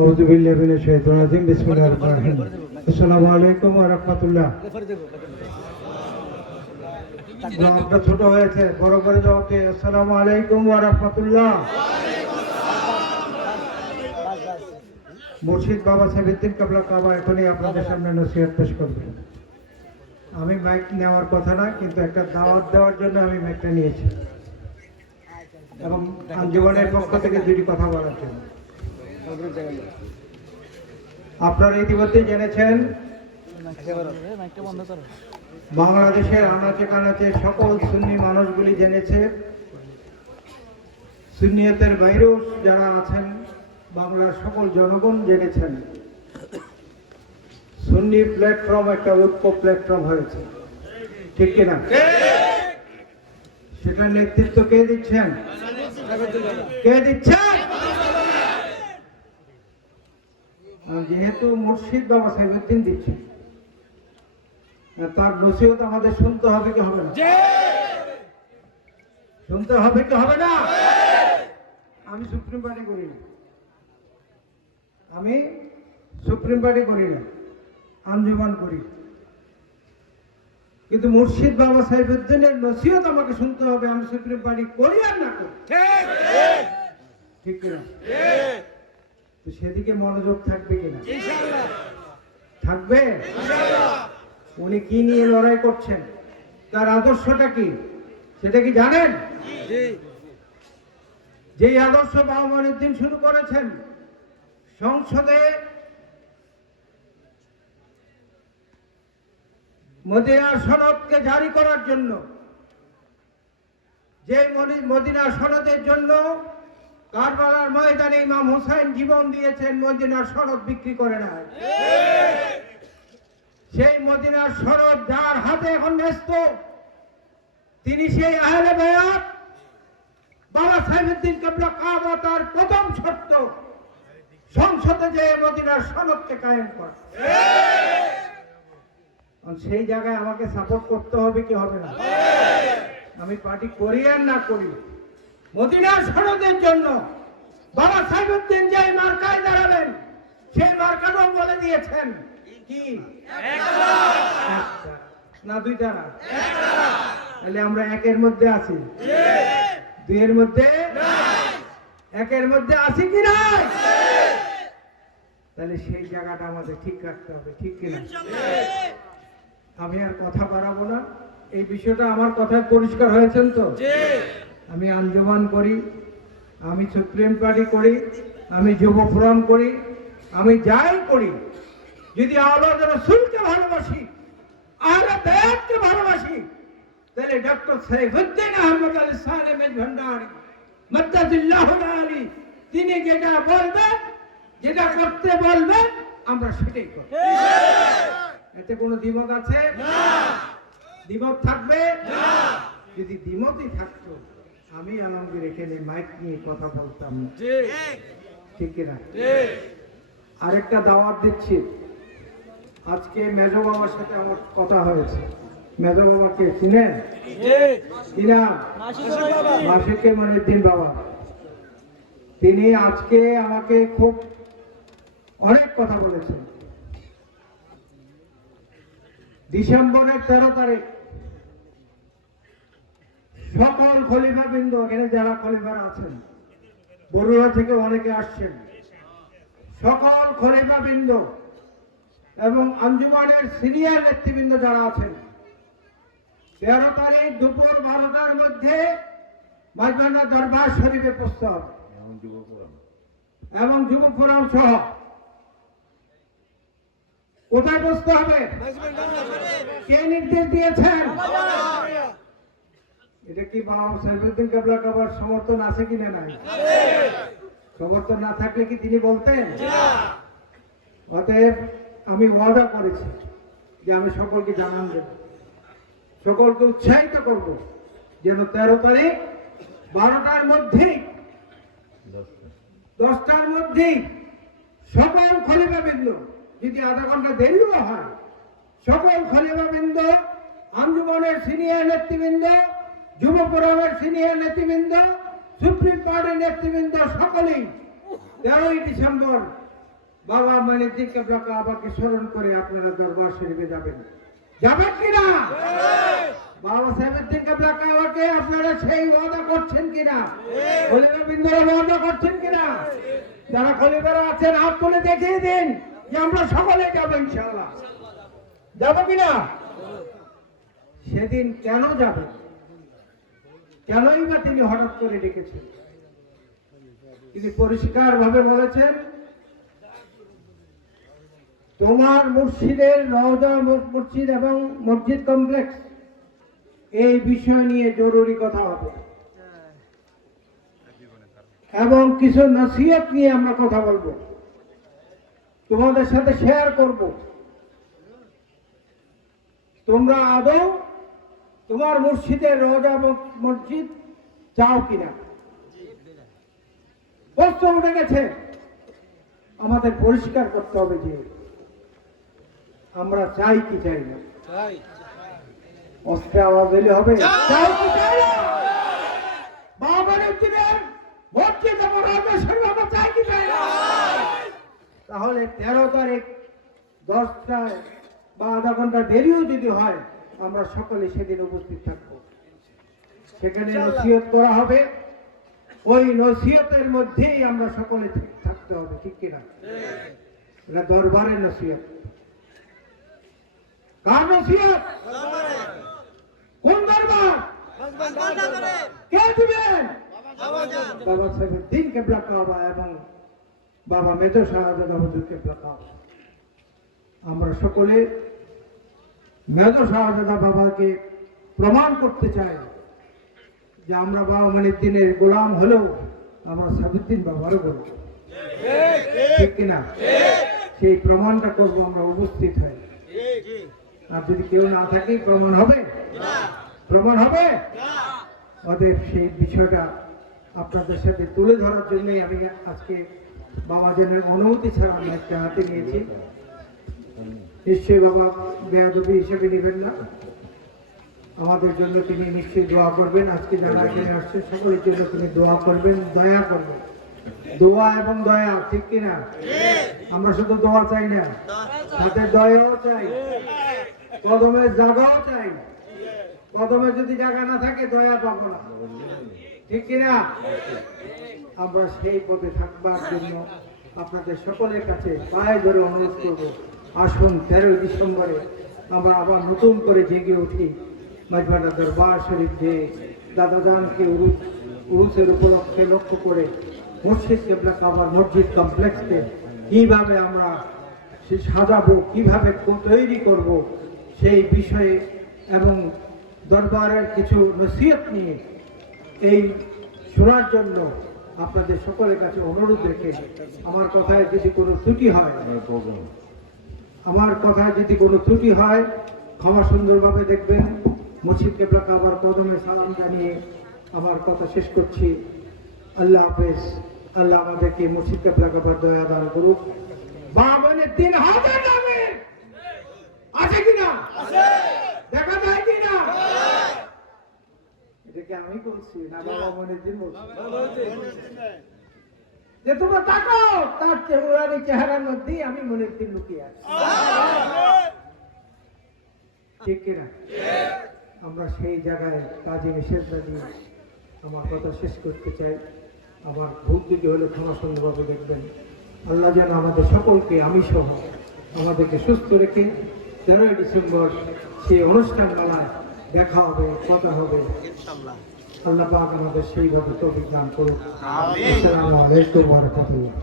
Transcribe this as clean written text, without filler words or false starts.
আউযু বিল্লাহি মিনাশ শাইতানির রাজিম বিসমিল্লাহির রহমানির রহিম আসসালামু আলাইকুম ওয়া রাহমাতুল্লাহ। জবাবটা ছোট হয়েছে, বড় করে জবাব দিই। আসসালামু আলাইকুম ওয়া রাহমাতুল্লাহ। মুর্শিদ বাবা সাইফুদ্দিন কাবলা কাবা এখনই আপনাদের সামনে নসিহত পেশ করবেন। আমি মাইক নেওয়ার কথা না, কিন্তু একটা দাওয়াত দেওয়ার জন্য আমি মাইকটা নিয়েছি এবং আঞ্জুমানের পক্ষ থেকে দুটি কথা বলার জন্য। আপনারা ইতিমধ্যে জেনেছেন বাংলাদেশের আনাচে কানাচে সকল সুন্নি মানুষগুলি জেনেছে, সুন্নিয়তের বাইরেও যারা আছেন বাংলার সকল জনগণ জেনেছেন, সুন্নি প্ল্যাটফর্ম একটা ঐক্য প্ল্যাটফর্ম হয়েছে, ঠিক কিনা? সেটার নেতৃত্ব কে দিচ্ছেন? কে দিচ্ছেন? যেহেতু মুর্শিদ বাবা সাইফুদ্দিন দিচ্ছে, তার নসিহত আমাদের শুনতে হবে কি হবে না? শুনতে হবে কি হবে না? আমি সুপ্রিম পার্টি করি না, আমি সুপ্রিম পার্টি করি না, আঞ্জুমান করি, কিন্তু মুর্শিদ বাবা সাইফুদ্দিনের নসিহত আমাকে শুনতে হবে। আমি সুপ্রিম পার্টি করি আর না করি, ঠিক কিনা? তো সেদিকে মনোযোগ থাকবে কিনা? থাকবে। উনি কি নিয়ে লড়াই করছেন, তার আদর্শটা কি, সেটা কি জানেন? যে আদর্শ বাবা মঈনুদ্দিন শুরু করেছেন, সংসদে মদিনার সনদকে জারি করার জন্য, যে মদিনার সনদের জন্য কারবালার ময়দানে ইমাম হুসাইন জীবন দিয়েছেন, মদিনার সনদ বিক্রি করে না। সেই মদিনার সনদ যার হাতে এখন ন্যস্ত, তিনি সেই আহলে বায়াত বাবা সাইফুদ্দিন কাবলা কাবা। তার প্রথম শর্ত সংসদে যে মদিনার সনদকে কায়েম করা। সেই জায়গায় আমাকে সাপোর্ট করতে হবে কি হবে না? আমি পার্টি করি আর না করি, মদিনার সনদের জন্য বাবা সাইফুদ্দিন যে মার্কায় দাঁড়াবেন, সেই মার্কাটাও বলে দিয়েছেন কি, না দুইটা না, তাহলে আমরা একের মধ্যে আছি, দুইয়ের মধ্যে, একের মধ্যে আছি কি না? তাহলে সেই জায়গাটা আমাদের ঠিক রাখতে হবে, ঠিক কিনা? আমি আর কথা বাড়াবো না, এই বিষয়টা আমার কথায় পরিষ্কার হয়েছেন তো? আমি আঞ্জুমান করি, আমি সুপ্রিম পার্টি করি, আমি যুব ফোরাম করি, আমি যাই করি, যদি আওলাদ রাসূলকে ভালোবাসি, আহলে বায়াতকে ভালোবাসি, তাহলে ডক্টর সাইফুদ্দিন আহমদ আলী সালেহ ভান্ডারী মাদ্দাদিল্লাহু আলী তিনি যেটা বলবেন, যেটা করতে বলবেন, আমরা সেটাই করব। এতে কোনো দ্বিমত আছে? দ্বিমত থাকবে? যদি দ্বিমতই থাকতো, আমি আলমগীর এখানে মাইক নিয়ে কথা বলতাম না, ঠিক কিনা? আরেকটা দাওয়াত দিচ্ছি, আজকে মেজো বাবার সাথে আমার কথা হয়েছে। মেজো বাবাকে চিনেন? মাসিকে মঈনুদ্দিন বাবা, তিনি আজকে আমাকে খুব অনেক কথা বলেছেন। ডিসেম্বরের 13 তারিখ সকল খলিফাবৃন্দ, এখানে যারা খলিফারা আছেন, বরুড়া থেকে অনেকে আসছেন, সকল খলিফাবৃন্দ এবং আঞ্জুমানের সিনিয়র নেতৃবৃন্দ যারা আছেন, 13 তারিখ দুপুর 12টার মধ্যে মাইজবান্ডা দরবার শরীফে প্রস্তাব এবং যুব ফোরাম সহ কোথায় বসতে হবে? কে নির্দেশ দিয়েছেন? এটা কি বাবা সাইফুদ্দিন কাবলা কাবার সমর্থন আছে কিনা? নাই। সমর্থন না থাকলে কি তিনি বলতেন? অতএব আমি ওয়াদা করেছি যে আমি সকলকে জানান দেব, সকলকে উৎসাহিত করব, যেন 13 তারিখ 12টার মধ্যেই, 10টার মধ্যেই সকল খলিফাবৃন্দ, যদি আধা ঘন্টা দেরিও হয়, সকল খলিফাবৃন্দ, আঞ্জুমানের সিনিয়র নেতৃবৃন্দ, যুব ফোরামের সিনিয়র নেতৃবৃন্দ, সুপ্রিম কোর্টের নেতৃবৃন্দ, সকলেই 13ই ডিসেম্বর বাবা মঈনুদ্দিন কিবলা কাবাকে স্মরণ করে আপনারা দরবার শরীফে যাবেন, যাবেন কিনা? বাবা সাহেবউদ্দিন কিবলা কাবাকে আপনারা সেই ওয়াদা করছেন কিনা? খলিফাবৃন্দরা ওয়াদা করছেন কিনা? যারা খলিফারা আছেন হাত তুলে দেখিয়ে দিন যে আমরা সকলে যাবো ইনশাআল্লাহ। যাবো কিনা? সেদিন কেন যাবেন? কেনই বা তিনি হঠাৎ করে ডেকেছেন? তিনি পরিষ্কার ভাবে বলেছেন, তোমার মুর্শিদের রওজা মসজিদ এবং মসজিদ কমপ্লেক্স এই বিষয় নিয়ে জরুরি কথা হবে এবং কিছু নসিহত নিয়ে আমরা কথা বলবো, তোমাদের সাথে শেয়ার করব। তোমরা আদৌ তোমার মুর্শিদের রওজা মসজিদ চাও কিনা? প্রশ্ন উঠে গেছে। আমাদের পরিষ্কার করতে হবে যে আমরা চাই কি চাই না। অস্ত্রে আওয়াজ দিলে হবে? চাই কি চাই না? বাবার উদ্দিনের মসজিদ এবং রওজার সঙ্গে আমরা চাই কি চাই না? তাহলে 13 তারিখ 10টায় বা আধা ঘন্টা দেরিও যদি হয় আমরা সকলে সেদিন উপস্থিত থাকবো। সেখানে নসিহত করা হবে, ওই নসিহতের মধ্যেই আমরা সকলে থাকতে হবে, ঠিক কিনা? এটা দরবারের নসিহত। কার নসিহত? কোন দরবার? কে দিবেন? বাবা সাহেবউদ্দিন কিবলা কাবা এবং বাবা মেজর শাহজাদা হুজুর কিবলা কাবা। আমরা সকলে মেজর শাহজাদা বাবাকে প্রমাণ করতে চাই যে আমরা বাবা মঈনুদ্দিনের গোলাম হলেও আমরা সাহেবউদ্দিন বাবারও গোলাম, ঠিক কিনা? সেই প্রমাণটা করবো আমরা উপস্থিত হয়। আর যদি কেউ না থাকে প্রমাণ হবে? প্রমাণ হবে? অতএব সেই বিষয়টা আপনাদের সাথে তুলে ধরার জন্যই আমি আজকে বাবাজানের অনুমতি ছাড়া আমি একটা হাতে নিয়েছি। নিশ্চয়ই বাবা বেয়াদবি হিসেবে নেবেন না, আমাদের জন্য তিনি নিশ্চয়ই দোয়া করবেন। আজকে যারা এখানে আসছে সকলের জন্য তিনি দোয়া করবেন, দয়া করবেন। দোয়া এবং দয়া, ঠিক কিনা? আমরা শুধু দোয়া চাই না, সাথে দয়াও চাই, কদমের জায়গাও চাই। কদমে যদি জায়গা না থাকে দয়া পাবো না, ঠিক কিনা? আমরা সেই পথে থাকবার জন্য আপনাদের সকলের কাছে পায়ে ধরে অনুরোধ করব, আসুন 13 ডিসেম্বরে আমরা আবার নতুন করে জেগে উঠি। মাঝবাড়া দরবার শরীফ যে দাদাজানকে উরুসের উপলক্ষে লক্ষ্য করে মসজিদ কিবলা কাবার মসজিদ কমপ্লেক্সকে কিভাবে আমরা সাজাবো, কিভাবে তৈরি করব, সেই বিষয়ে এবং দরবারের কিছু নসিহত নিয়ে এই শোনার জন্য আপনাদের সকলের কাছে অনুরোধ রেখে আমার কথায় যদি কোনো ত্রুটি হয় ক্ষমা সুন্দরভাবে দেখবেন। মসজিদ কিবলা কাবার কদমে সালাম জানিয়ে আমার কথা শেষ করছি। আল্লাহ হাফেজ। আল্লাহ আমাদেরকে মসজিদ কিবলা কাবার দয়া দান করুক। বাবা মঈনুদ্দিন হাজার নামে আছে কিনা? দেখা যায় কিনা? এটাকে আমি বলছি না, বাবা মঈনুদ্দিন বলছি। যে তোমরা তাকাও, তার চেহারার মধ্যেই আমি মঈনুদ্দিন লুকিয়ে আছি, ঠিক কিনা? আমরা সেই জায়গায় কাজে নিষেধা দিয়ে আমার কথা শেষ করতে চাই। আমার ভুল যদি হলে ক্ষমা সুন্দরভাবে দেখবেন। আল্লাহ যেন আমাদের সকলকে, আমি সহ আমাদেরকে সুস্থ রেখে 13 ডিসেম্বর সেই অনুষ্ঠান মেলায় দেখা হবে, কথা হবে। আল্লাহ পাক আমাদের সেইভাবে তৌফিক দান করুন। আসসালামু আলাইকুম ওয়া রাহমাতুল্লাহ।